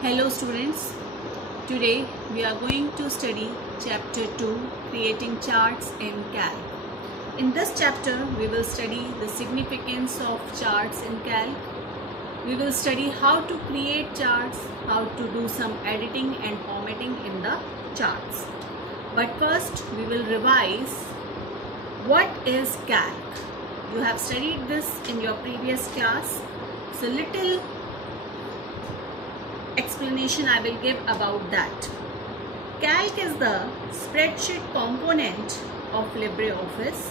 Hello students, today we are going to study chapter 2 creating charts in Calc. In this chapter we will study the significance of charts in Calc. We will study how to create charts, how to do some editing and formatting in the charts. But first we will revise what is Calc. You have studied this in your previous class, so little explanation I will give about that. Calc is the spreadsheet component of LibreOffice.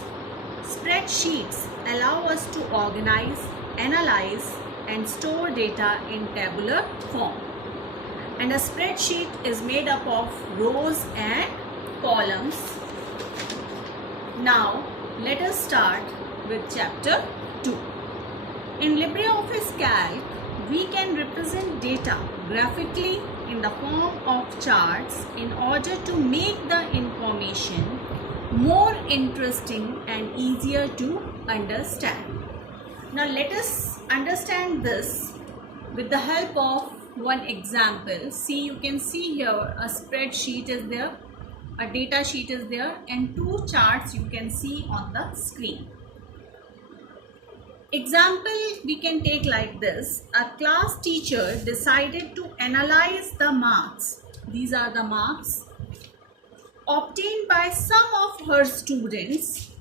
Spreadsheets allow us to organize, analyze and store data in tabular form. And a spreadsheet is made up of rows and columns. Now let us start with chapter 2. In LibreOffice Calc, we can represent data graphically in the form of charts in order to make the information more interesting and easier to understand. Now let us understand this with the help of one example. See, you can see here a spreadsheet is there, a data sheet is there, and two charts you can see on the screen. Example we can take like this. A class teacher decided to analyze the marks. These are the marks obtained by some of her students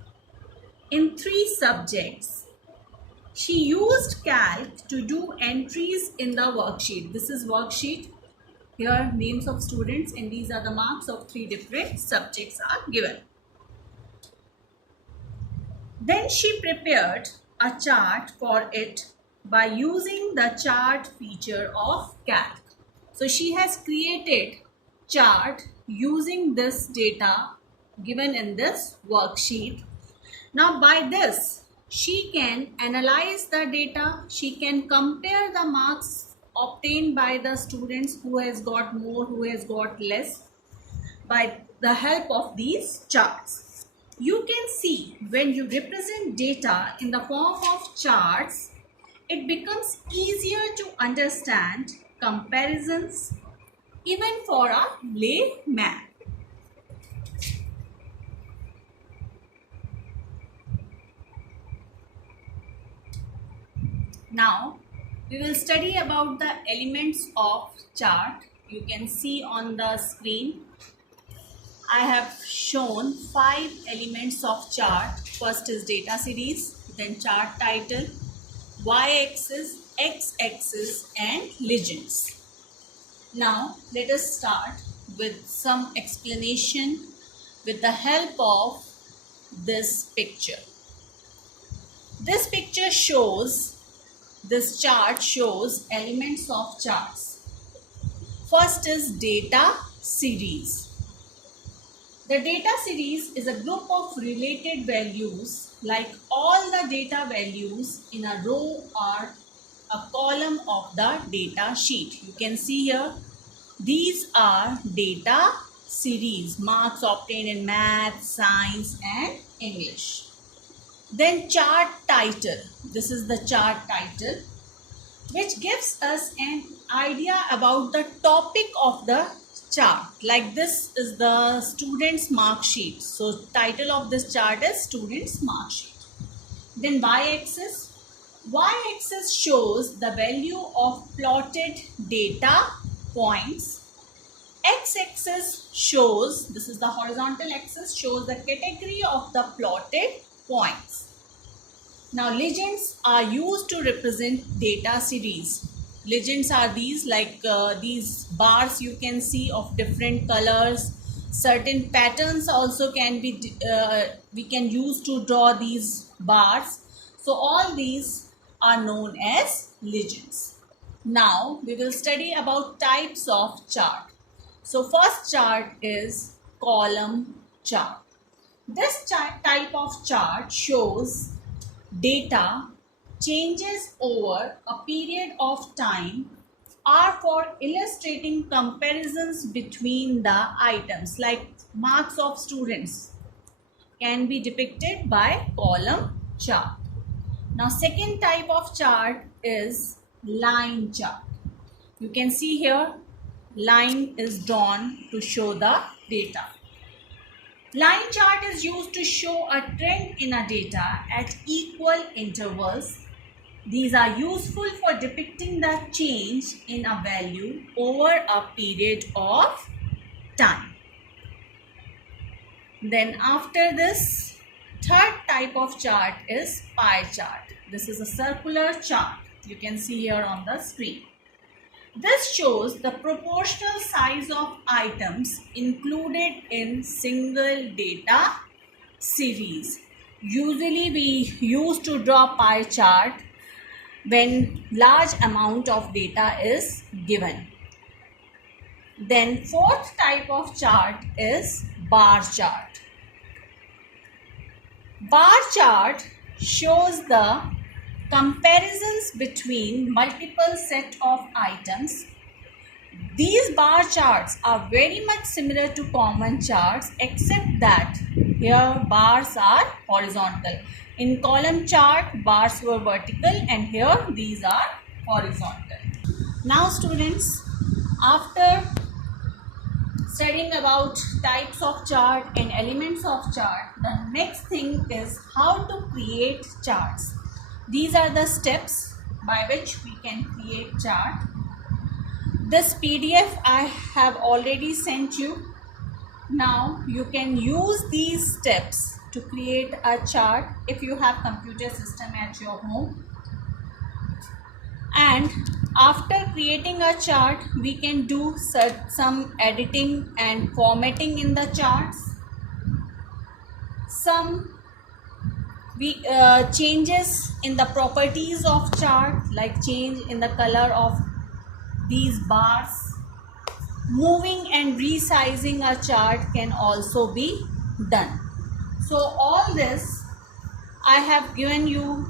in 3 subjects. She used Calc to do entries in the worksheet. This is worksheet. Here names of students and these are the marks of 3 different subjects are given. Then she prepared a chart for it by using the chart feature of Calc. So she has created chart using this data given in this worksheet. Now by this she can analyze the data, she can compare the marks obtained by the students who has got more, who has got less by the help of these charts. You can see when you represent data in the form of charts, it becomes easier to understand comparisons even for a layman. Now we will study about the elements of chart. You can see on the screen I have shown 5 elements of chart. First is data series, then chart title, y-axis, x-axis and legends. Now let us start with some explanation with the help of this picture. This picture shows, this chart shows elements of charts. First is data series. The data series is a group of related values, like all the data values in a row or a column of the data sheet. You can see here, these are data series, marks obtained in math, science and English. Then chart title. This is the chart title, which gives us an idea about the topic of the chart. Like this is the student's mark sheet. So title of this chart is student's mark sheet. Then y-axis. Y-axis shows the value of plotted data points. X-axis shows, this is the horizontal axis, shows the category of the plotted points. Now legends are used to represent data series. Legends are these, like these bars you can see of different colors. Certain patterns also can be we can use to draw these bars. So all these are known as legends. Now we will study about types of chart. So first chart is column chart. This type of chart shows data changes over a period of time are for illustrating comparisons between the items, like marks of students can be depicted by column chart. Now second type of chart is line chart. You can see here line is drawn to show the data. Line chart is used to show a trend in a data at equal intervals. These are useful for depicting the change in a value over a period of time. Then after this, third type of chart is pie chart. This is a circular chart. You can see here on the screen. This shows the proportional size of items included in single data series. Usually we used to draw pie chart when large amount of data is given. Then fourth type of chart is bar chart. Bar chart shows the comparisons between multiple set of items. These bar charts are very much similar to common charts except that here bars are horizontal. In column chart bars were vertical and here these are horizontal. Now students, after studying about types of chart and elements of chart, the next thing is how to create charts. These are the steps by which we can create chart. This PDF I have already sent you. Now you can use these steps to create a chart if you have computer system at your home. And after creating a chart, we can do some editing and formatting in the charts. Some changes in the properties of chart, like change in the color of these bars. Moving and resizing a chart can also be done. So all this I have given you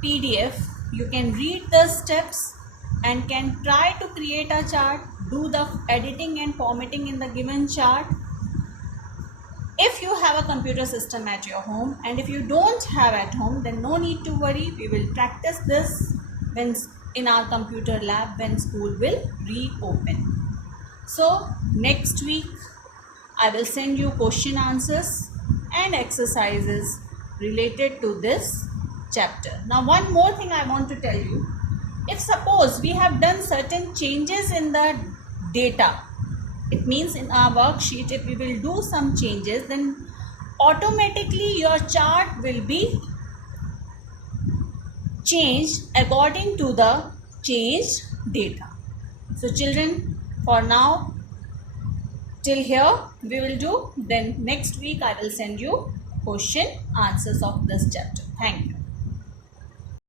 PDF. You can read the steps and can try to create a chart, do the editing and formatting in the given chart. If you have a computer system at your home, and if you don't have at home, then no need to worry. We will practice this when in our computer lab when school will reopen. So next week I will send you question answers and exercises related to this chapter. Now one more thing I want to tell you. If suppose we have done certain changes in the data, it means in our worksheet if we will do some changes, then automatically your chart will be changed according to the changed data. So children, for now till here we will do. Then next week I will send you question answers of this chapter. Thank you.